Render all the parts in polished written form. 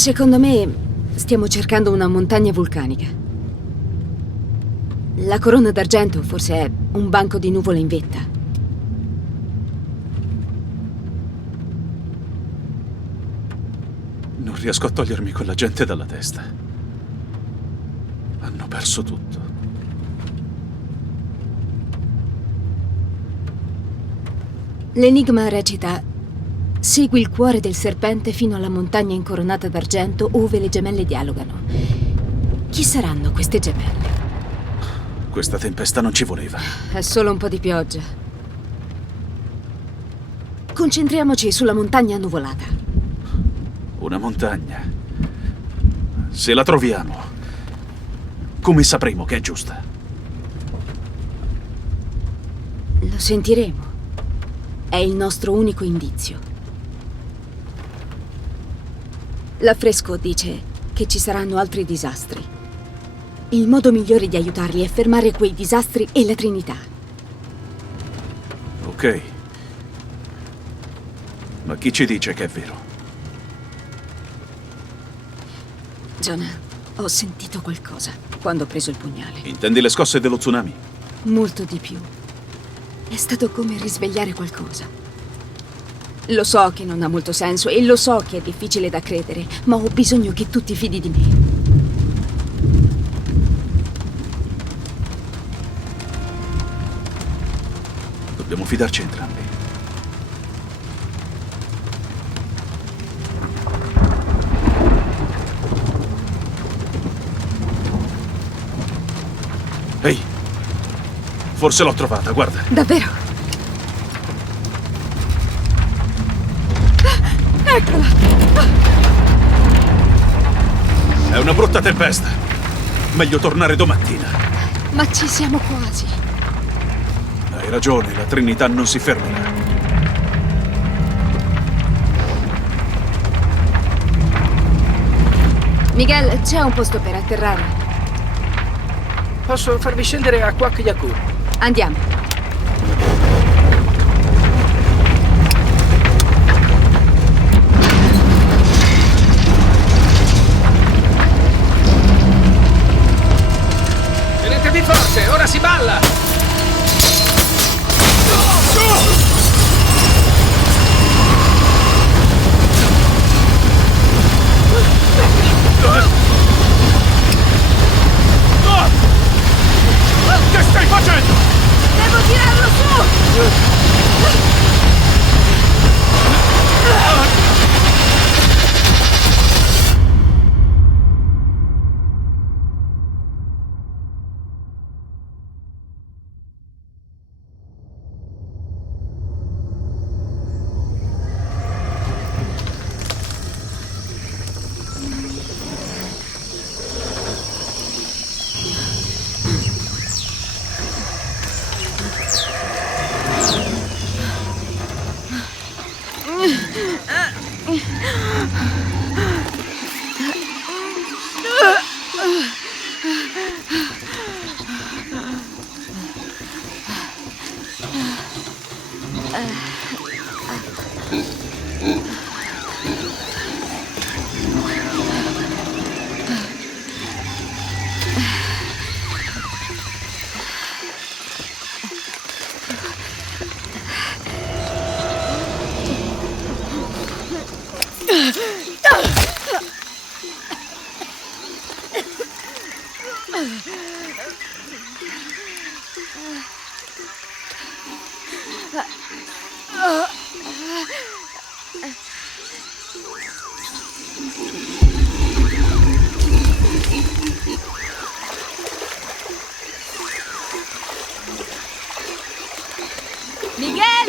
Secondo me stiamo cercando una montagna vulcanica. La corona d'argento forse è un banco di nuvole in vetta. Non riesco a togliermi quella gente dalla testa. Hanno perso tutto. L'enigma recita: segui il cuore del serpente fino alla montagna incoronata d'argento ove le gemelle dialogano. Chi saranno queste gemelle? Questa tempesta non ci voleva. È solo un po' di pioggia. Concentriamoci sulla montagna nuvolata. Una montagna. Se la troviamo, come sapremo che è giusta? Lo sentiremo. È il nostro unico indizio. L'affresco dice che ci saranno altri disastri. Il modo migliore di aiutarli è fermare quei disastri e la Trinità. Ok. Ma chi ci dice che è vero? Jonah, ho sentito qualcosa quando ho preso il pugnale. Intendi le scosse dello tsunami? Molto di più. È stato come risvegliare qualcosa. Lo so che non ha molto senso e lo so che è difficile da credere, ma ho bisogno che tu ti fidi di me. Dobbiamo fidarci entrambi. Ehi! Forse l'ho trovata, guarda. Davvero? Eccola! È una brutta tempesta. Meglio tornare domattina. Ma ci siamo quasi. Hai ragione, la Trinità non si fermerà. Miguel, c'è un posto per atterrare? Posso farvi scendere a Kwak Yaku. Andiamo. Tenetevi forte, ora si balla! Che stai facendo? Devo tirarlo su! Miguel!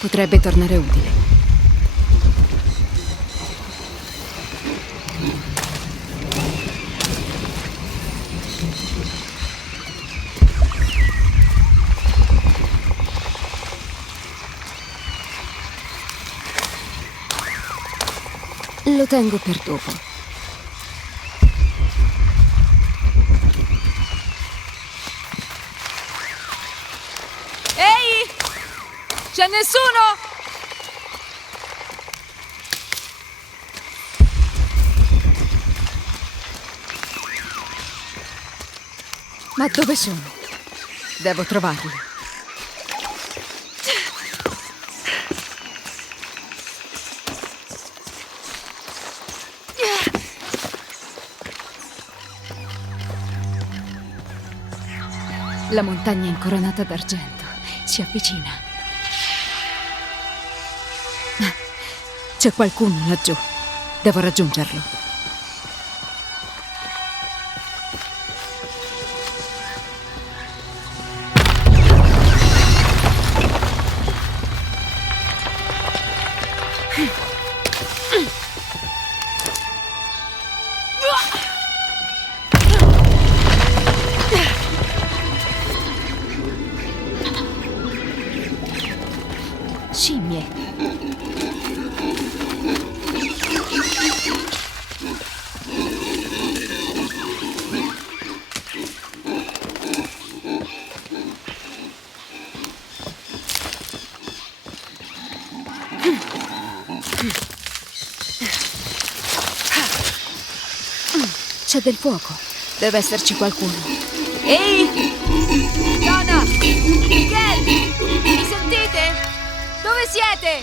Potrebbe tornare utile. Lo lo tengo per dopo. Ehi! C'è nessuno? Ma dove sono? Devo trovarli. La montagna incoronata d'argento si avvicina. C'è qualcuno laggiù. Devo raggiungerlo. Scimmie. C'è del fuoco. Deve esserci qualcuno. Ehi! Donna! Miguel! Mi sentite? Dove siete?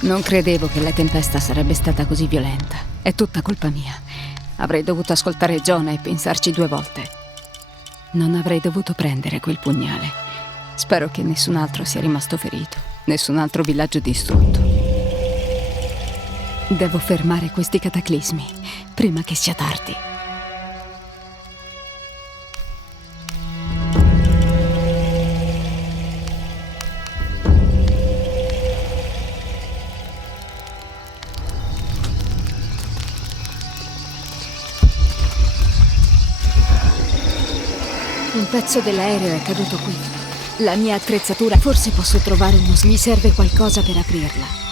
Non credevo che la tempesta sarebbe stata così violenta. È tutta colpa mia. Avrei dovuto ascoltare Jonah e pensarci 2 volte. Non avrei dovuto prendere quel pugnale. Spero che nessun altro sia rimasto ferito. Nessun altro villaggio distrutto. Devo fermare questi cataclismi prima che sia tardi. Un pezzo dell'aereo è caduto qui. La mia attrezzatura, forse posso trovare uno... Mi serve qualcosa per aprirla.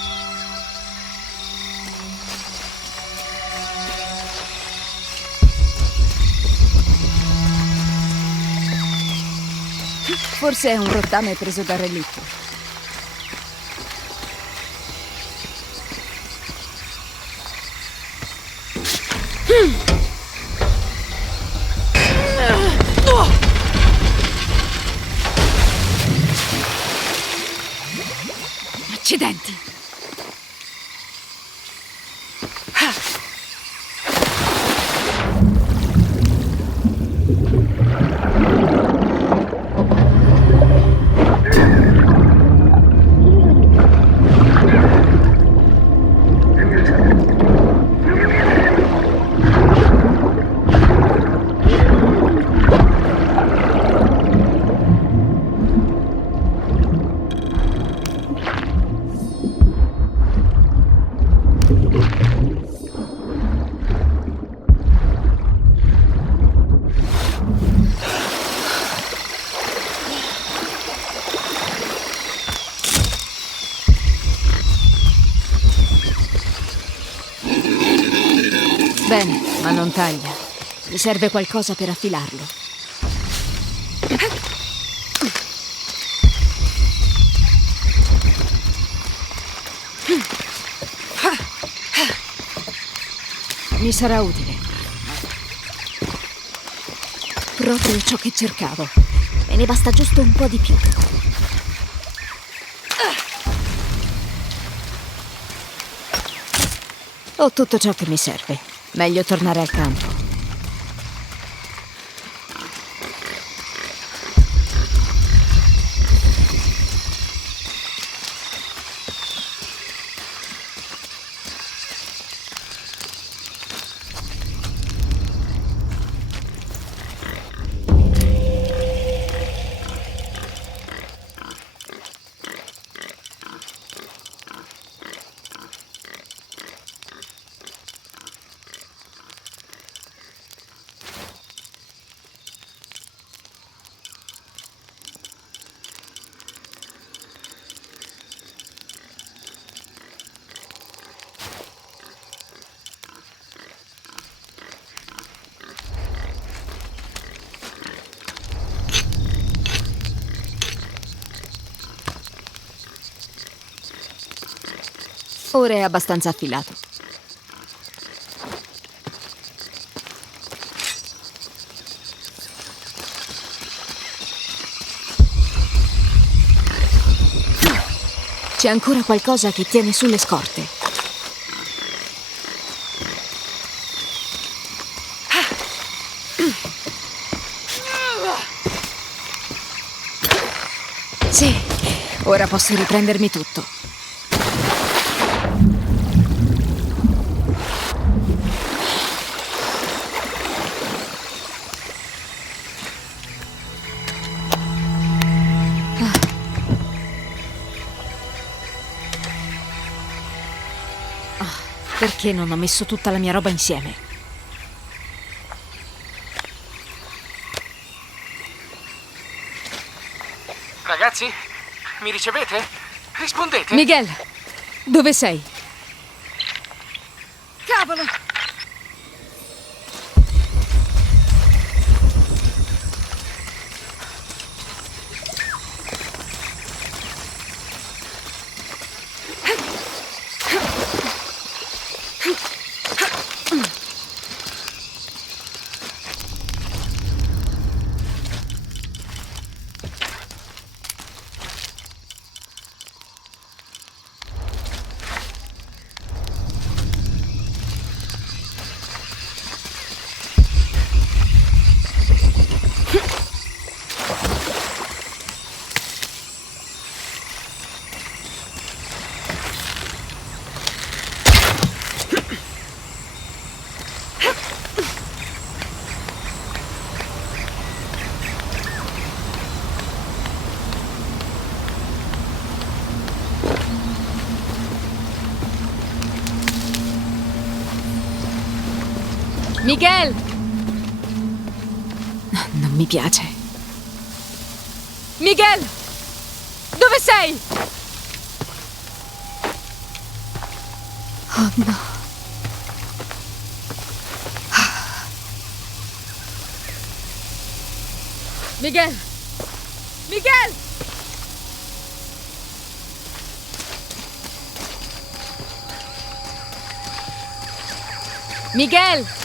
Forse è un rottame preso dal relitto. Accidenti! Bene, ma non taglia. Mi serve qualcosa per affilarlo. Mi sarà utile. Proprio ciò che cercavo. Me ne basta giusto un po' di più. Ho tutto ciò che mi serve. Meglio tornare al campo. Ora è abbastanza affilato. C'è ancora qualcosa che tiene sulle scorte. Sì, ora posso riprendermi tutto. Perché non ho messo tutta la mia roba insieme? Ragazzi, mi ricevete? Rispondete. Miguel, dove sei? Cavolo! Miguel! Non mi piace. Miguel! Dove sei? Oh no. Miguel! Miguel! Miguel!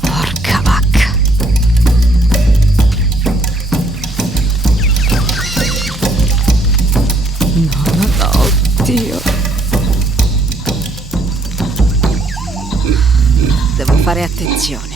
Porca vacca. No, oddio. Devo fare attenzione.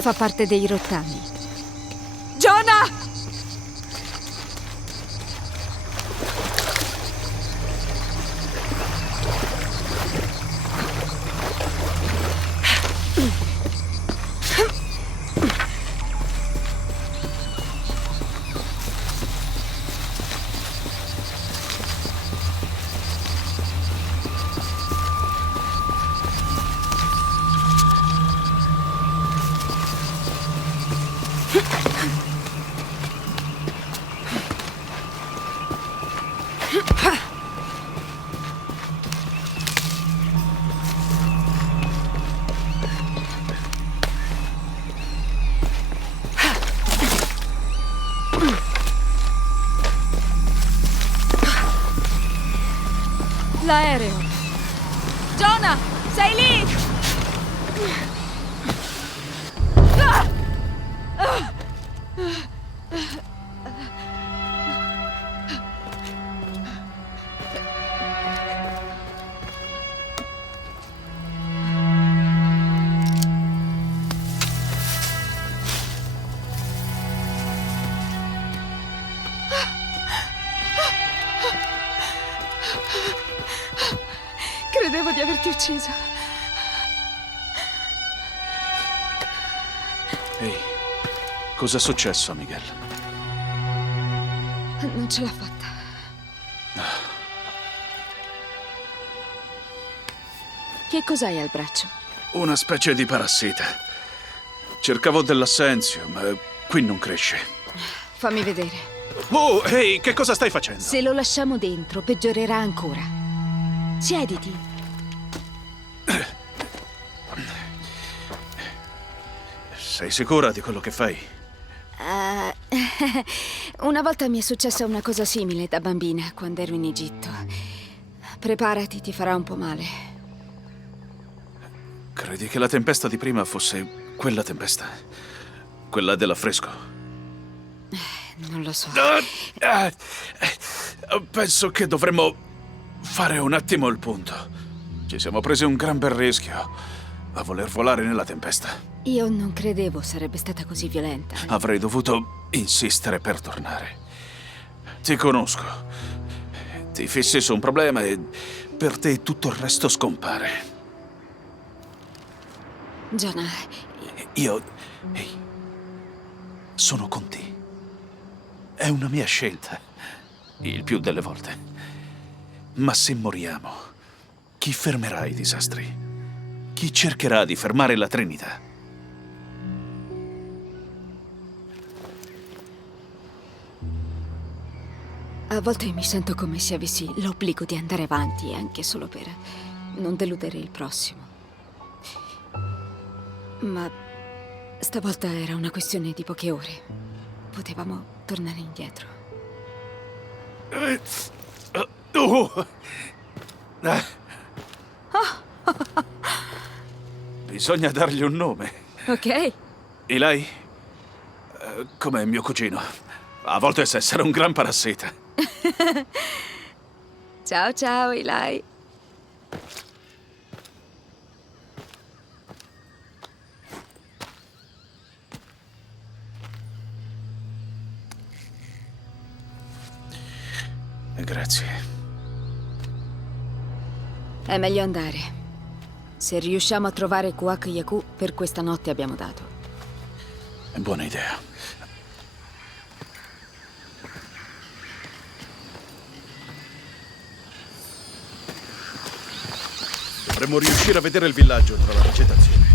Fa parte dei rottami. Jonah! L'aereo! Jonah, sei lì! Credevo di averti ucciso. Ehi, cos'è successo a Miguel? Non ce l'ha fatta. Che cos'hai al braccio? Una specie di parassita. Cercavo dell'assenzio, ma qui non cresce. Fammi vedere. Oh, ehi, che cosa stai facendo? Se lo lasciamo dentro, peggiorerà ancora. Siediti. Sei sicura di quello che fai? Una volta mi è successa una cosa simile da bambina, quando ero in Egitto. Preparati, ti farà un po' male. Credi che la tempesta di prima fosse quella tempesta? Quella dell'affresco? Non lo so. Penso che dovremmo fare un attimo il punto. Ci siamo presi un gran bel rischio a voler volare nella tempesta. Io non credevo sarebbe stata così violenta. Avrei dovuto insistere per tornare. Ti conosco. Ti fissi su un problema e per te tutto il resto scompare. Jonah, Io... Ehi, sono con te. È una mia scelta. Il più delle volte. Ma se moriamo, chi fermerà i disastri? Chi cercherà di fermare la Trinità? a volte mi sento come se avessi l'obbligo di andare avanti, anche solo per non deludere il prossimo. Ma stavolta era una questione di poche ore. Potevamo tornare indietro. Bisogna dargli un nome. Ok. Eli? Come mio cugino. A volte sa essere un gran parassita. Ciao, ciao, Eli. Grazie. È meglio andare. Se riusciamo a trovare Kuak Yaku, per questa notte abbiamo dato. Buona idea. Dovremmo riuscire a vedere il villaggio tra la vegetazione.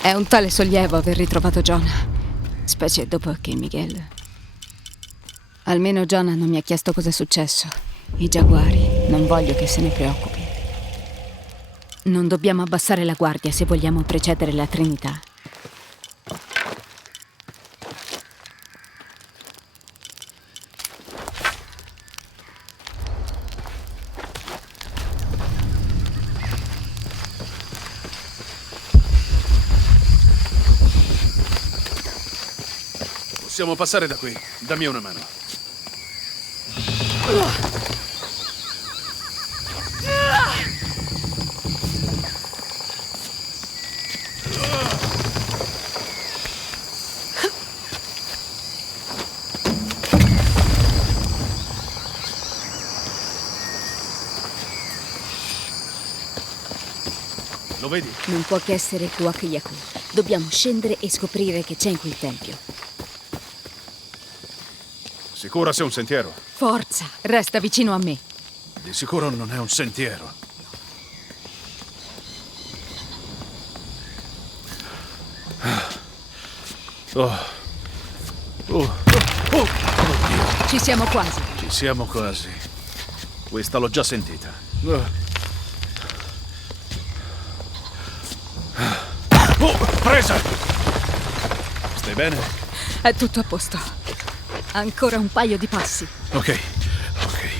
È un tale sollievo aver ritrovato Jonah, specie dopo che Miguel... Almeno Jonah non mi ha chiesto cosa è successo. I giaguari, non voglio che se ne preoccupi. Non dobbiamo abbassare la guardia se vogliamo precedere la Trinità. Possiamo passare da qui. Dammi una mano. Lo vedi? Non può che essere Kuwak-Yaku. Dobbiamo scendere e scoprire che c'è in quel tempio. Sicura sia un sentiero? Forza, resta vicino a me. Di sicuro non è un sentiero. Oh. Oh. Oh. Oddio. Ci siamo quasi. Ci siamo quasi. Questa l'ho già sentita. Oh, presa! Stai bene? È tutto a posto. Ancora un paio di passi. Ok, ok.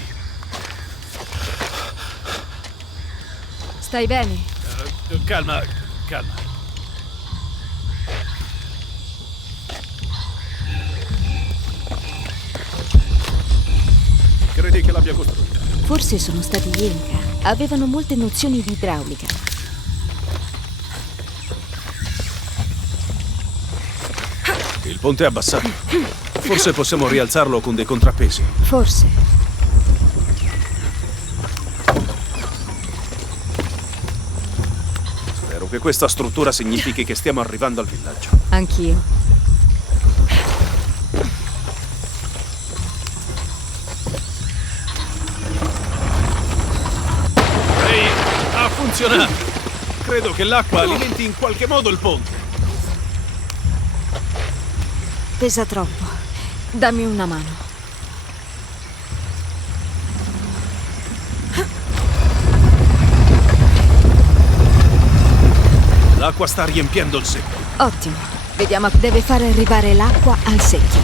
Stai bene? Calma, calma. Credi che l'abbia costruita? Forse sono stati gli Inca. Avevano molte nozioni di idraulica. Il ponte è abbassato. Forse possiamo rialzarlo con dei contrappesi. Forse. Spero che questa struttura significhi che stiamo arrivando al villaggio. Anch'io. Ehi, ha funzionato! Credo che l'acqua alimenti in qualche modo il ponte. Pesa troppo. Dammi una mano. L'acqua sta riempiendo il secchio. Ottimo. Vediamo. Deve far arrivare l'acqua al secchio.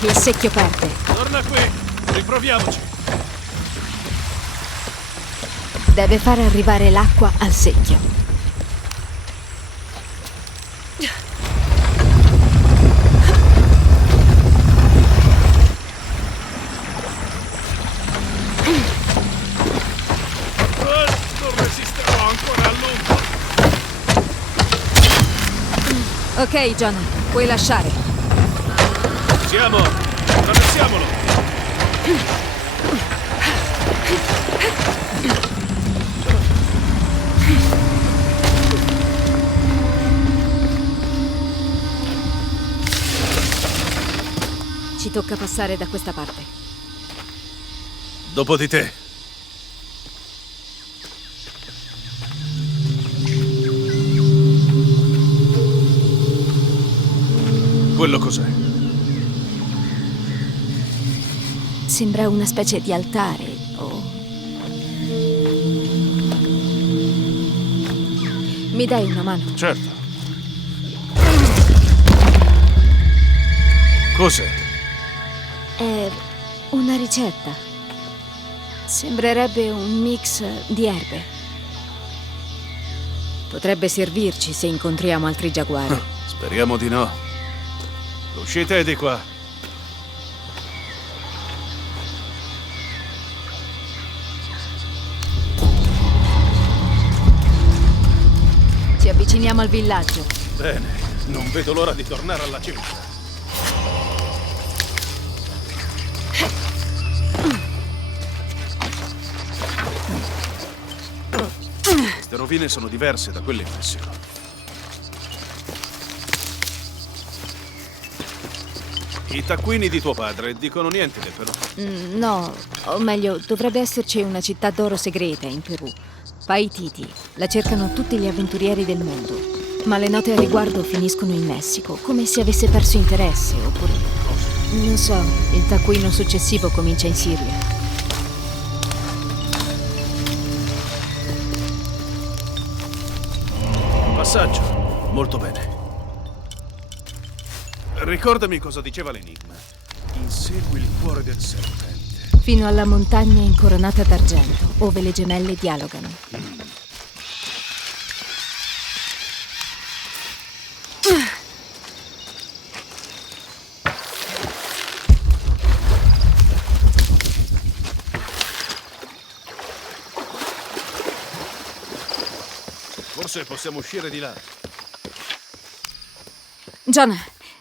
Il secchio perde. Torna qui, riproviamoci. Deve far arrivare l'acqua al secchio. Non resisterò ancora a lungo. Ok, Jonah, puoi lasciare. Siamo, attraversiamolo. Ci tocca passare da questa parte. Dopo di te. Quello cos'è? Sembra una specie di altare o... Mi dai una mano? Certo. Cos'è? È una ricetta. Sembrerebbe un mix di erbe. Potrebbe servirci se incontriamo altri giaguari. Speriamo di no. Uscite di qua. Ci avviciniamo al villaggio. Bene, non vedo l'ora di tornare alla civiltà. Queste rovine sono diverse da quelle in Messico. I taccuini di tuo padre dicono niente del Perù. No, o meglio, dovrebbe esserci una città d'oro segreta in Perù. Paititi. La cercano tutti gli avventurieri del mondo. Ma le note a riguardo finiscono in Messico, come se avesse perso interesse, oppure... Non so, il taccuino successivo comincia in Siria. Un passaggio. Molto bene. Ricordami cosa diceva l'enigma. Insegui il cuore del serpente. Fino alla montagna incoronata d'argento, ove le gemelle dialogano. Forse possiamo uscire di là. John,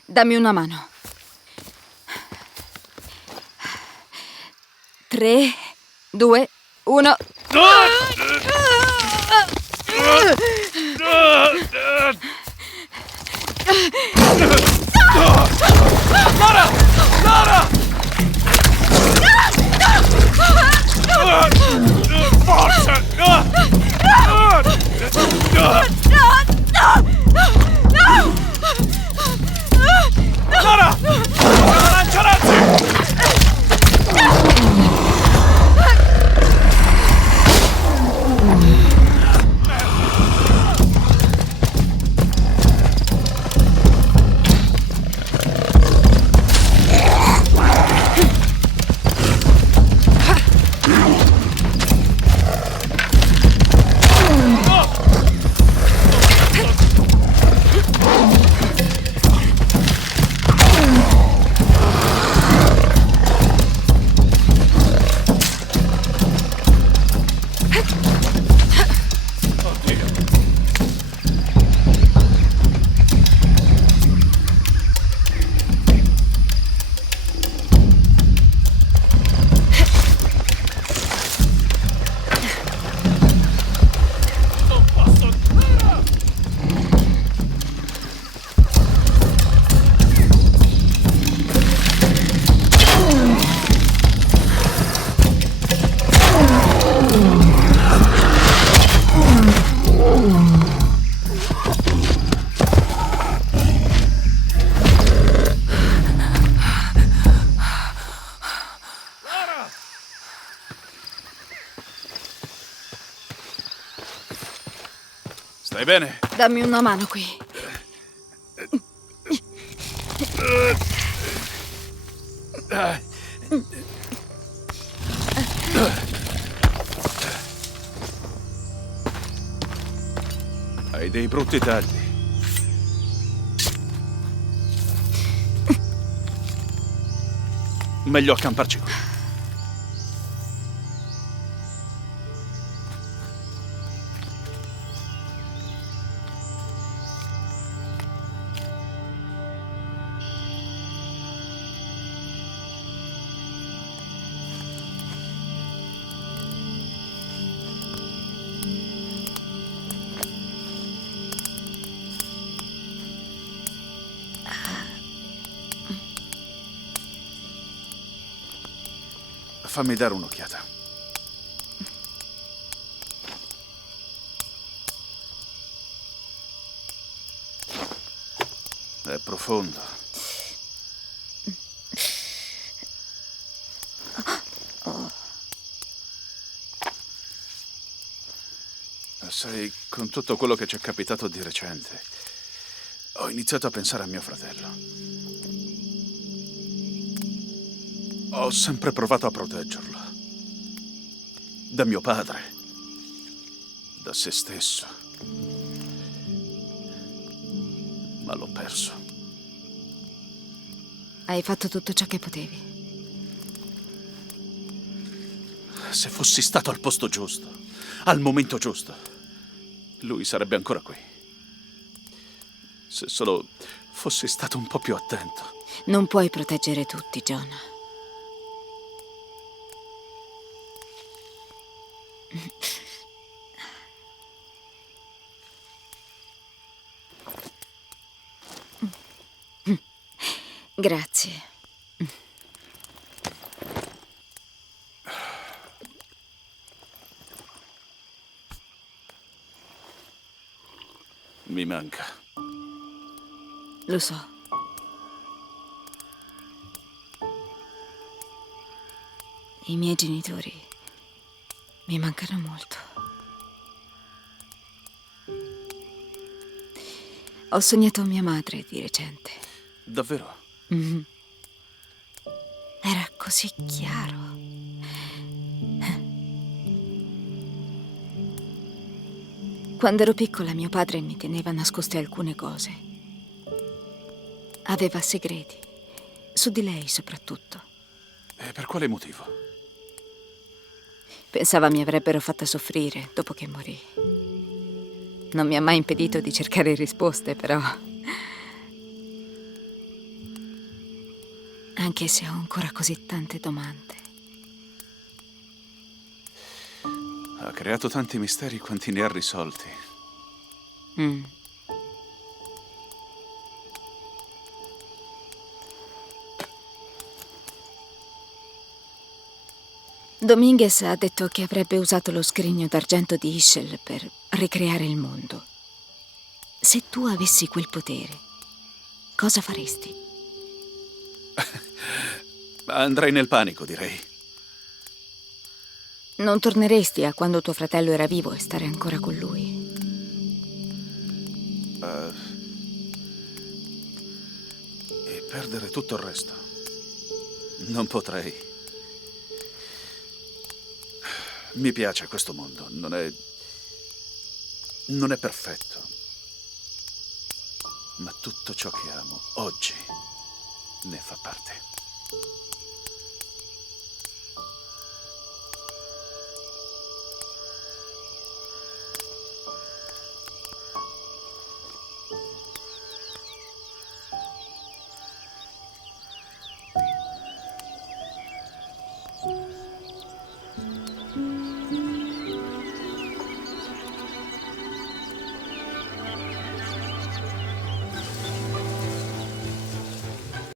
dammi una mano. 3, 2, 1. Lara! Lara! Forza! Lara! Lancia! Stai bene? Dammi una mano qui. Hai dei brutti tagli. Meglio accamparci qui. Fammi dare un'occhiata. È profondo. Sai, con tutto quello che ci è capitato di recente, ho iniziato a pensare a mio fratello. Ho sempre provato a proteggerlo. Da mio padre. Da se stesso. Ma l'ho perso. Hai fatto tutto ciò che potevi. Se fossi stato al posto giusto, al momento giusto, lui sarebbe ancora qui. Se solo fossi stato un po' più attento. Non puoi proteggere tutti, John. Grazie. Mi manca. Lo so. I miei genitori mi mancano molto. Ho sognato mia madre di recente. Davvero? Mhm. Era così chiaro. Quando ero piccola mio padre mi teneva nascoste alcune cose. Aveva segreti, su di lei soprattutto. E per quale motivo? Pensava mi avrebbero fatta soffrire dopo che morì. Non mi ha mai impedito di cercare risposte, però. Anche se ho ancora così tante domande. Ha creato tanti misteri quanti ne ha risolti. Mm. Dominguez ha detto che avrebbe usato lo scrigno d'argento di Ischel per ricreare il mondo. Se tu avessi quel potere, cosa faresti? Andrei nel panico, direi. Non torneresti a quando tuo fratello era vivo e stare ancora con lui? E perdere tutto il resto. Non potrei. Mi piace questo mondo. Non è perfetto. Ma tutto ciò che amo oggi ne fa parte.